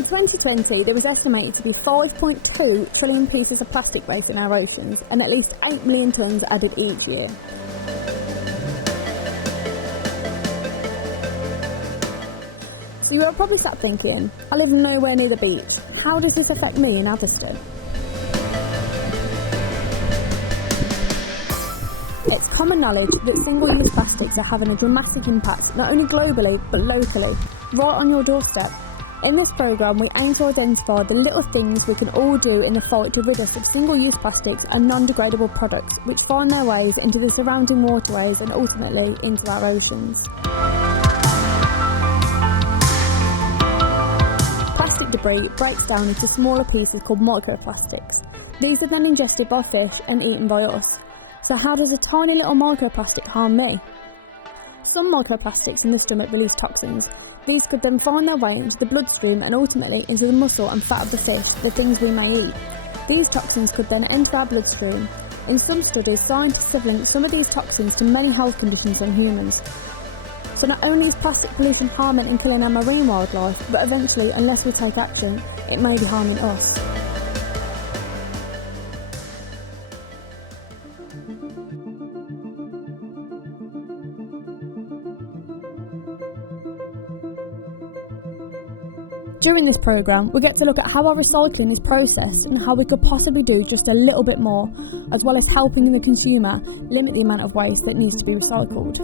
In 2020, there was estimated to be 5.2 trillion pieces of plastic waste in our oceans and at least 8 million tonnes added each year. So you're probably sat thinking, I live nowhere near the beach. How does this affect me in Atherstone? It's common knowledge that single-use plastics are having a dramatic impact not only globally but locally, right on your doorstep. In this programme, we aim to identify the little things we can all do in the fight to rid us of single-use plastics and non-degradable products which find their ways into the surrounding waterways and ultimately into our oceans. Plastic debris breaks down into smaller pieces called microplastics. These are then ingested by fish and eaten by us. So how does a tiny little microplastic harm me? Some microplastics in the stomach release toxins. These could then find their way into the bloodstream and ultimately into the muscle and fat of the fish, the things we may eat. These toxins could then enter our bloodstream. In some studies, scientists have linked some of these toxins to many health conditions in humans. So not only is plastic pollution harming and killing our marine wildlife, but eventually, unless we take action, it may be harming us. During this programme, we get to look at how our recycling is processed and how we could possibly do just a little bit more, as well as helping the consumer limit the amount of waste that needs to be recycled.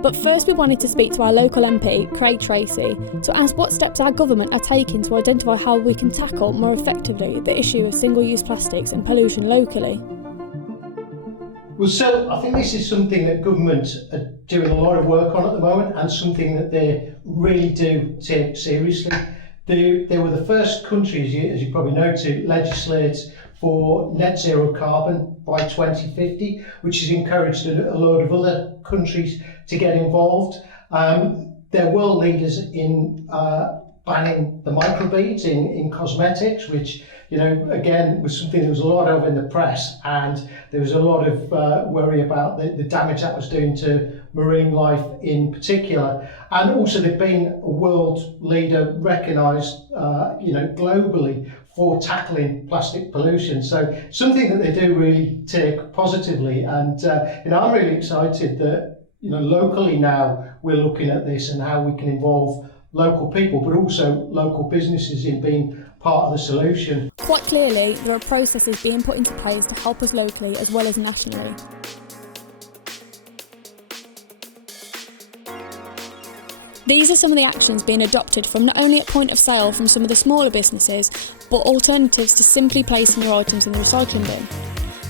But first we wanted to speak to our local MP, Craig Tracy, to ask what steps our government are taking to identify how we can tackle more effectively the issue of single-use plastics and pollution locally. Well, so I think this is something that government are doing a lot of work on at the moment and something that they really do take seriously. They were the first countries, as you probably know, to legislate for net zero carbon by 2050, which has encouraged a load of other countries to get involved. They're world leaders in banning the microbeads in cosmetics, which, you know, again, was something there was a lot of in the press, and there was a lot of worry about the damage that was doing to marine life in particular. And also they've been a world leader recognised, globally for tackling plastic pollution. So something that they do really take positively. And, I'm really excited that, locally now we're looking at this and how we can involve local people, but also local businesses in being part of the solution. Quite clearly, there are processes being put into place to help us locally as well as nationally. These are some of the actions being adopted from not only at point of sale from some of the smaller businesses, but alternatives to simply placing your items in the recycling bin.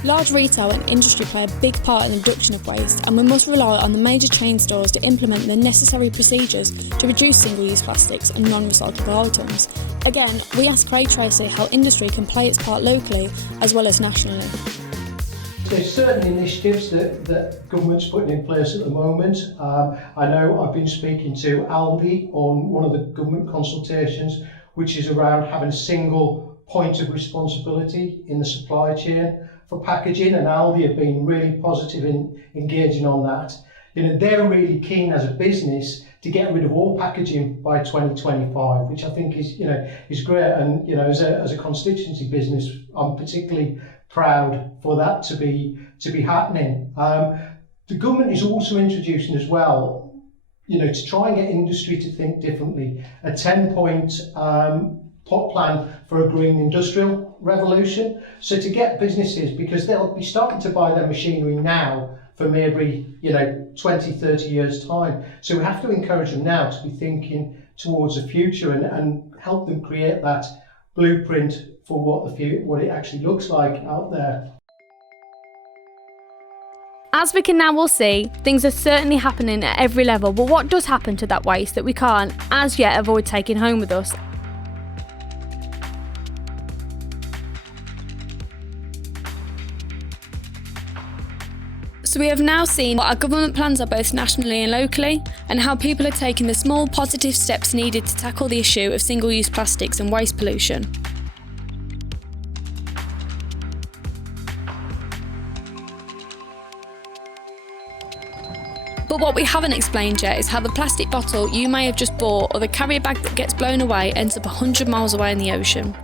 Large retail and industry play a big part in the reduction of waste, and we must rely on the major chain stores to implement the necessary procedures to reduce single-use plastics and non-recyclable items. Again, we asked Craig Tracy how industry can play its part locally as well as nationally. There's certain initiatives that government's putting in place at the moment. I know I've been speaking to Aldi on one of the government consultations, which is around having a single point of responsibility in the supply chain for packaging, and Aldi have been really positive in engaging on that. They're really keen as a business to get rid of all packaging by 2025, which I think is great. And as a constituency business, I'm particularly proud for that to be happening. The government is also introducing as well, to try and get industry to think differently, a 10-point plan for a green industrial revolution. So to get businesses, because they'll be starting to buy their machinery now for maybe 20, 30 years time. So we have to encourage them now to be thinking towards the future and help them create that blueprint for what it actually looks like out there. As we can now all see, things are certainly happening at every level, but what does happen to that waste that we can't, as yet, avoid taking home with us? So we have now seen what our government plans are both nationally and locally, and how people are taking the small positive steps needed to tackle the issue of single-use plastics and waste pollution. But what we haven't explained yet is how the plastic bottle you may have just bought or the carrier bag that gets blown away ends up 100 miles away in the ocean.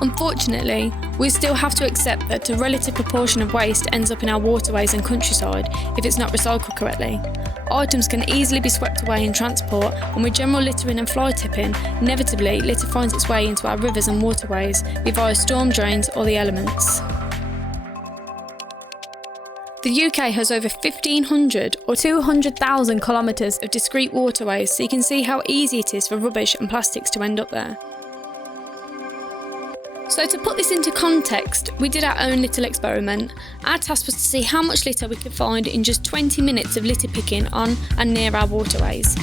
Unfortunately, we still have to accept that a relative proportion of waste ends up in our waterways and countryside if it's not recycled correctly. Items can easily be swept away in transport, and with general littering and fly tipping, inevitably litter finds its way into our rivers and waterways, be via storm drains or the elements. The UK has over 1,500 or 200,000 kilometres of discrete waterways, so you can see how easy it is for rubbish and plastics to end up there. So to put this into context, we did our own little experiment. Our task was to see how much litter we could find in just 20 minutes of litter picking on and near our waterways.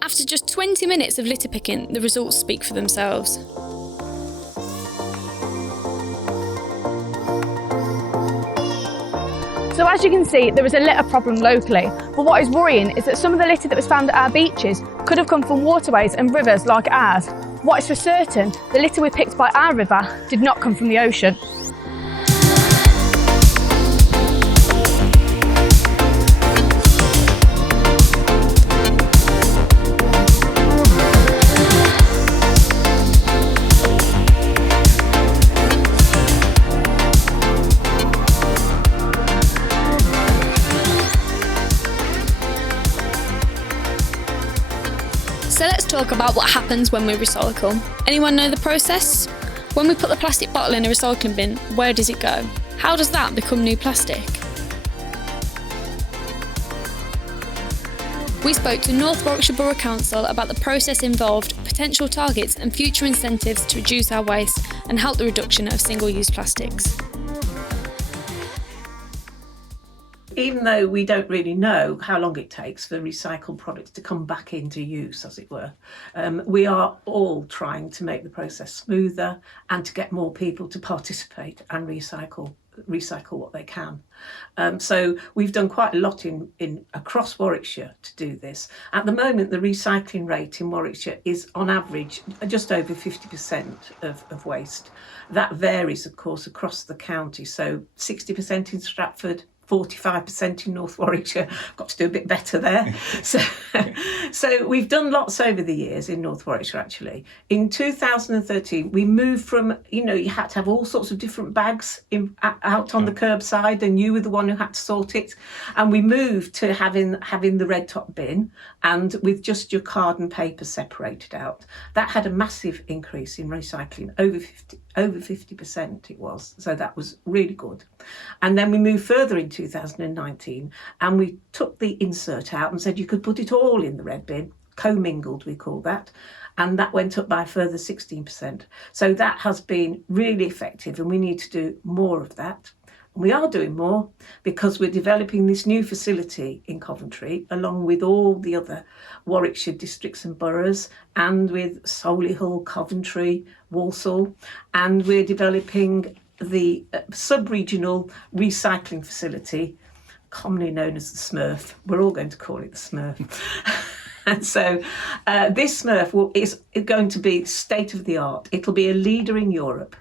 After just 20 minutes of litter picking, the results speak for themselves. So as you can see, there is a litter problem locally, but what is worrying is that some of the litter that was found at our beaches could have come from waterways and rivers like ours. What is for certain, the litter we picked by our river did not come from the ocean. So let's talk about what happens when we recycle. Anyone know the process? When we put the plastic bottle in a recycling bin, where does it go? How does that become new plastic? We spoke to North Warwickshire Borough Council about the process involved, potential targets and future incentives to reduce our waste and help the reduction of single-use plastics. Even though we don't really know how long it takes for recycled products to come back into use, as it were, we are all trying to make the process smoother and to get more people to participate and recycle what they can. So we've done quite a lot in across Warwickshire to do this. At the moment, the recycling rate in Warwickshire is on average just over 50% of waste. That varies, of course, across the county. So 60% in Stratford, 45% in North Warwickshire. Got to do a bit better there. So we've done lots over the years in North Warwickshire, actually. In 2013, we moved from, you had to have all sorts of different bags out on the curbside, and you were the one who had to sort it. And we moved to having the red top bin and with just your card and paper separated out. That had a massive increase in recycling, over 50% it was. So that was really good. And then we moved further in 2019 and we took the insert out and said you could put it all in the red bin, commingled we call that, and that went up by a further 16%. So that has been really effective and we need to do more of that. We are doing more because we're developing this new facility in Coventry along with all the other Warwickshire districts and boroughs and with Solihull, Coventry, Walsall, and we're developing the sub-regional recycling facility, commonly known as the SMRF. We're all going to call it the SMRF. And so this SMRF is going to be state of the art. It'll be a leader in Europe.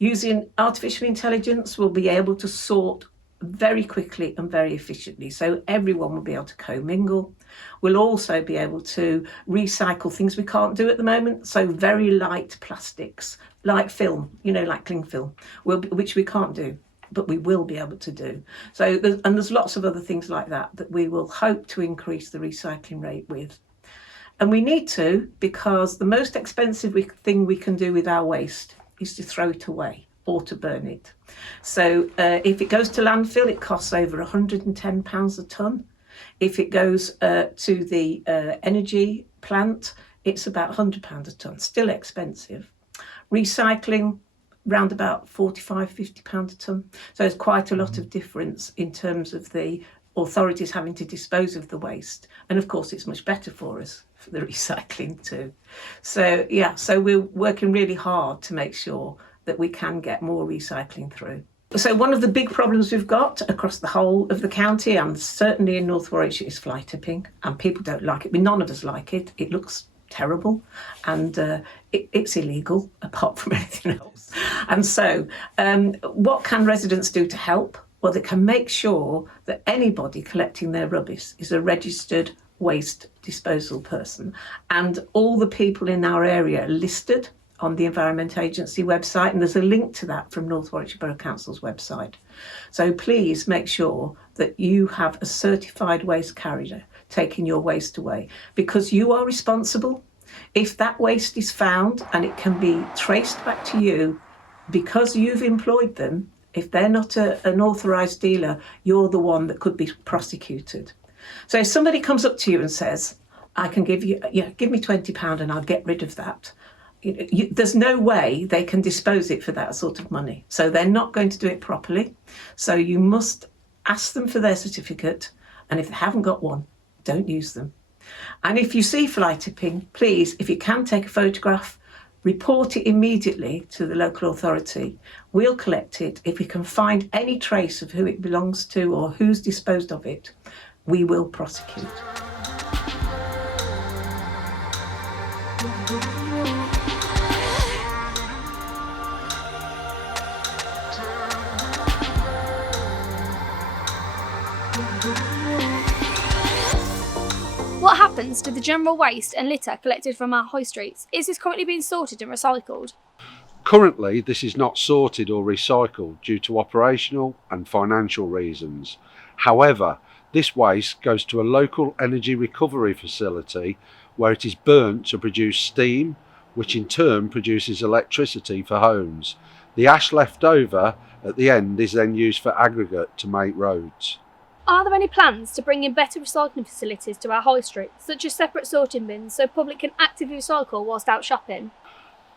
Using artificial intelligence, we'll be able to sort very quickly and very efficiently. So everyone will be able to commingle. We'll also be able to recycle things we can't do at the moment. So very light plastics, like film, like cling film, which we can't do, but we will be able to do. So there's lots of other things like that we will hope to increase the recycling rate with. And we need to, because the most expensive thing we can do with our waste is to throw it away or to burn it. So if it goes to landfill, it costs over £110 a tonne. If it goes to the energy plant, it's about £100 a tonne, still expensive. Recycling, round about £45–50 a tonne. So there's quite a lot of difference in terms of the authorities having to dispose of the waste. And of course, it's much better for us for the recycling too. So yeah, so we're working really hard to make sure that we can get more recycling through. So one of the big problems we've got across the whole of the county, and certainly in North Warwickshire, is fly tipping. And people don't like it. None of us like it. It looks terrible, and it's illegal apart from anything else. And so what can residents do to help? Well, they can make sure that anybody collecting their rubbish is a registered waste disposal person, and all the people in our area are listed on the Environment Agency website, and there's a link to that from North Warwickshire Borough Council's website. So please make sure that you have a certified waste carrier taking your waste away, because you are responsible. If that waste is found and it can be traced back to you because you've employed them, if they're not an authorised dealer, you're the one that could be prosecuted. So if somebody comes up to you and says, I can give me £20 and I'll get rid of that, there's no way they can dispose it for that sort of money. So they're not going to do it properly. So you must ask them for their certificate, and if they haven't got one, don't use them. And if you see fly tipping, please, if you can, take a photograph, report it immediately to the local authority. We'll collect it. If we can find any trace of who it belongs to or who's disposed of it, we will prosecute. What happens to the general waste and litter collected from our high streets? Is this currently being sorted and recycled? Currently, this is not sorted or recycled due to operational and financial reasons. However, this waste goes to a local energy recovery facility where it is burnt to produce steam, which in turn produces electricity for homes. The ash left over at the end is then used for aggregate to make roads. Are there any plans to bring in better recycling facilities to our high street, such as separate sorting bins so public can actively recycle whilst out shopping?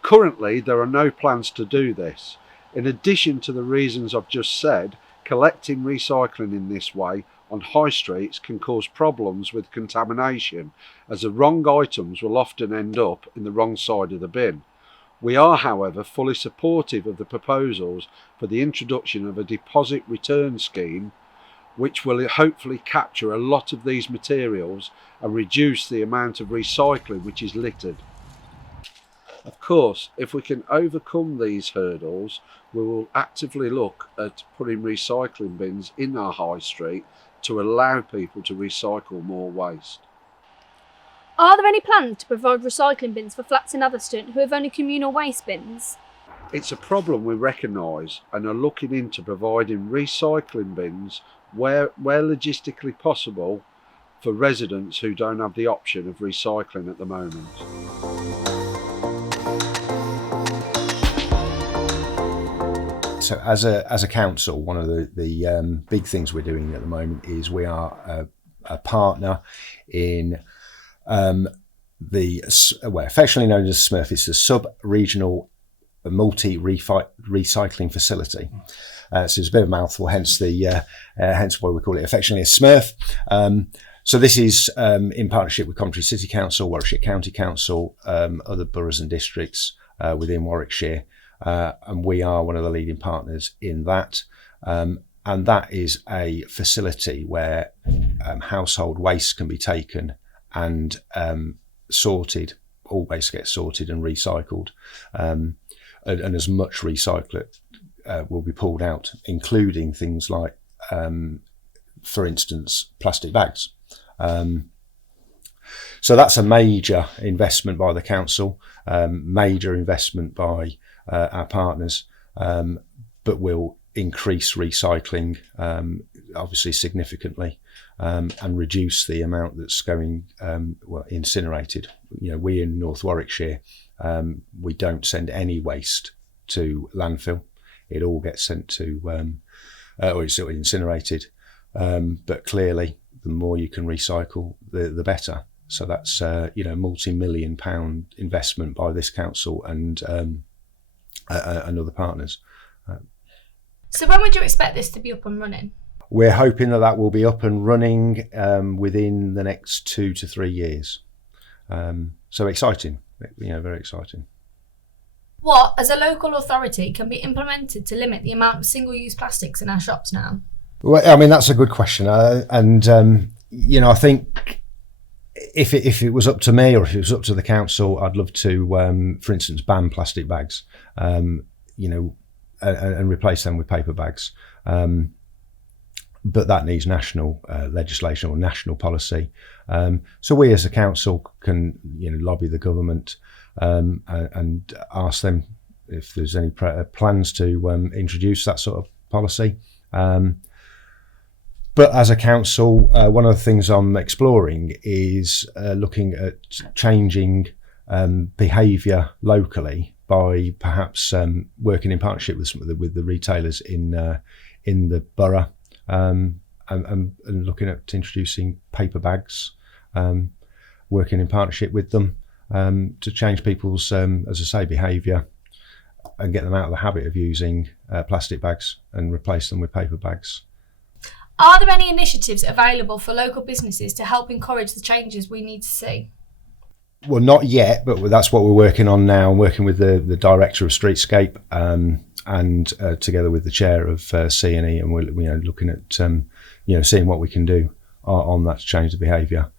Currently, there are no plans to do this. In addition to the reasons I've just said, collecting recycling in this way on high streets can cause problems with contamination, as the wrong items will often end up in the wrong side of the bin. We are, however, fully supportive of the proposals for the introduction of a deposit return scheme, which will hopefully capture a lot of these materials and reduce the amount of recycling which is littered. Of course, if we can overcome these hurdles, we will actively look at putting recycling bins in our high street to allow people to recycle more waste. Are there any plans to provide recycling bins for flats in Atherstone who have only communal waste bins? It's a problem we recognise and are looking into providing recycling bins where logistically possible for residents who don't have the option of recycling at the moment. So as a council, one of the big things we're doing at the moment is we are a partner in affectionately known as SMRF. It's a sub-regional multi-recycling facility. So it's a bit of a mouthful, hence why we call it affectionately a SMRF. So this is in partnership with Coventry City Council, Warwickshire County Council, other boroughs and districts within Warwickshire, and we are one of the leading partners in that. And that is a facility where household waste can be taken and sorted. All waste gets sorted and recycled, and as much recycle will be pulled out, including things like, for instance, plastic bags. So that's a major investment by the council, major investment by our partners, but will increase recycling obviously significantly, and reduce the amount that's going incinerated. You know, we in North Warwickshire, we don't send any waste to landfill. It all gets sent to or it's sort of incinerated, but clearly the more you can recycle, the better. So that's multi-million-pound investment by this council and and other partners. So when would you expect this to be up and running? We're hoping that will be up and running within the next 2 to 3 years. So exciting, very exciting. What, as a local authority, can be implemented to limit the amount of single-use plastics in our shops now? Well, I mean, that's a good question. I think if it was up to me, or if it was up to the council, I'd love to, for instance, ban plastic bags, and replace them with paper bags. But that needs national legislation or national policy. So we as a council can, lobby the government and ask them if there's any plans to introduce that sort of policy. But as a council, one of the things I'm exploring is looking at changing behaviour locally by perhaps working in partnership with the retailers in the borough, and looking at introducing paper bags, working in partnership with them to change people's, as I say, behaviour and get them out of the habit of using plastic bags and replace them with paper bags. Are there any initiatives available for local businesses to help encourage the changes we need to see? Well, not yet, but that's what we're working on now. I'm working with the director of Streetscape and together with the chair of C&E, and we're looking at seeing what we can do on that to change the behaviour.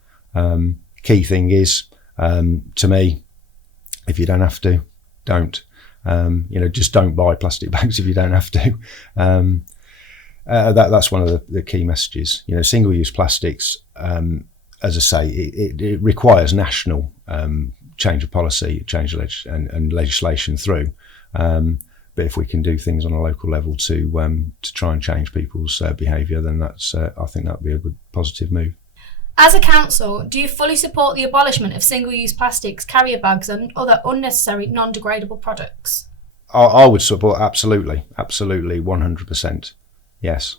Key thing is, to me, if you don't have to, don't. Just don't buy plastic bags if you don't have to. That's one of the key messages. Single-use plastics, as I say, it requires national change of policy, and legislation through. But if we can do things on a local level to try and change people's behaviour, then I think that would be a good positive move. As a council, do you fully support the abolishment of single-use plastics, carrier bags and other unnecessary non-degradable products? I would support, absolutely, 100%. Yes.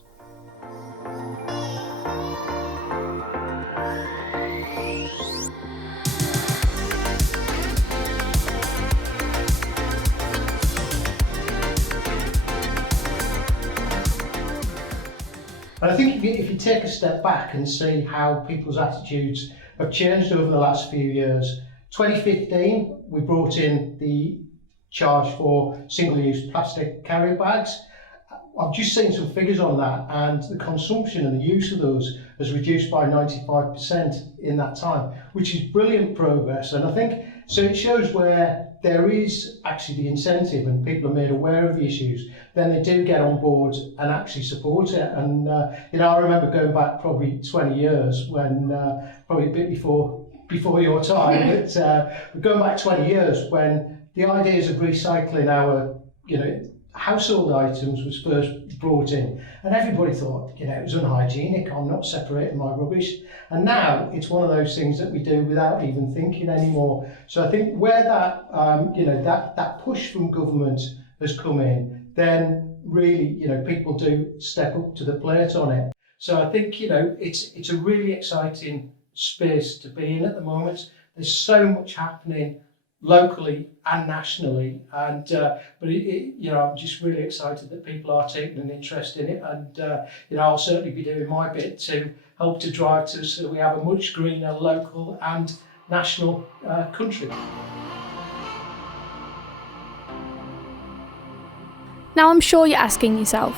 And I think if you take a step back and see how people's attitudes have changed over the last few years, 2015 we brought in the charge for single-use plastic carrier bags. I've just seen some figures on that, and the consumption and the use of those has reduced by 95% in that time, which is brilliant progress. And I think so it shows where there is actually the incentive and people are made aware of the issues, then they do get on board and actually support it. And I remember going back probably 20 years when probably a bit before your time, but going back 20 years when the ideas of recycling our household items was first brought in, and everybody thought it was unhygienic, I'm not separating my rubbish. And now it's one of those things that we do without even thinking anymore. So I think where that that push from government has come in, then really people do step up to the plate on it. So I think it's a really exciting space to be in at the moment. There's so much happening locally and nationally, and but I'm just really excited that people are taking an interest in it, and I'll certainly be doing my bit to help to drive to so we have a much greener local and national country. Now I'm sure you're asking yourself,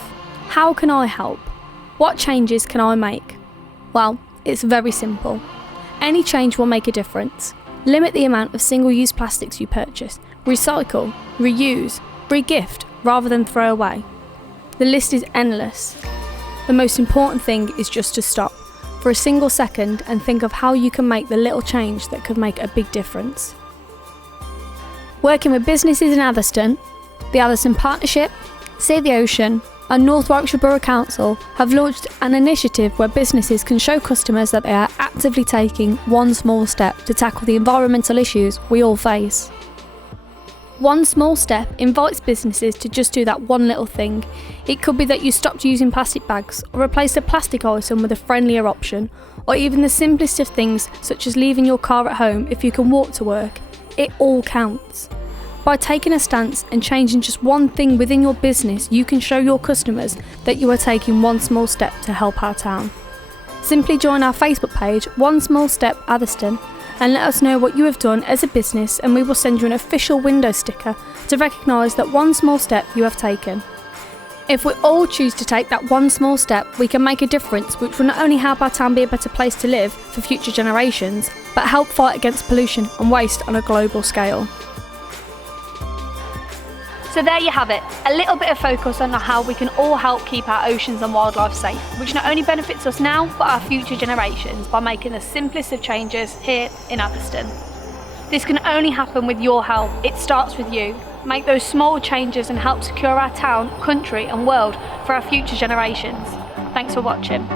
how can I help? What changes can I make? Well, it's very simple. Any change will make a difference. Limit the amount of single-use plastics you purchase. Recycle, reuse, re-gift rather than throw away. The list is endless. The most important thing is just to stop for a single second and think of how you can make the little change that could make a big difference. Working with businesses in Atherstone, the Atherstone Partnership, Seatheocean and North Warwickshire Borough Council have launched an initiative where businesses can show customers that they are actively taking one small step to tackle the environmental issues we all face. One small step invites businesses to just do that one little thing. It could be that you stopped using plastic bags or replaced a plastic item with a friendlier option, or even the simplest of things such as leaving your car at home if you can walk to work. It all counts. By taking a stance and changing just one thing within your business, you can show your customers that you are taking one small step to help our town. Simply join our Facebook page, One Small Step Atherstone, and let us know what you have done as a business, and we will send you an official window sticker to recognise that one small step you have taken. If we all choose to take that one small step, we can make a difference which will not only help our town be a better place to live for future generations, but help fight against pollution and waste on a global scale. So there you have it, a little bit of focus on how we can all help keep our oceans and wildlife safe, which not only benefits us now, but our future generations by making the simplest of changes here in Atherstone. This can only happen with your help. It starts with you. Make those small changes and help secure our town, country and world for our future generations. Thanks for watching.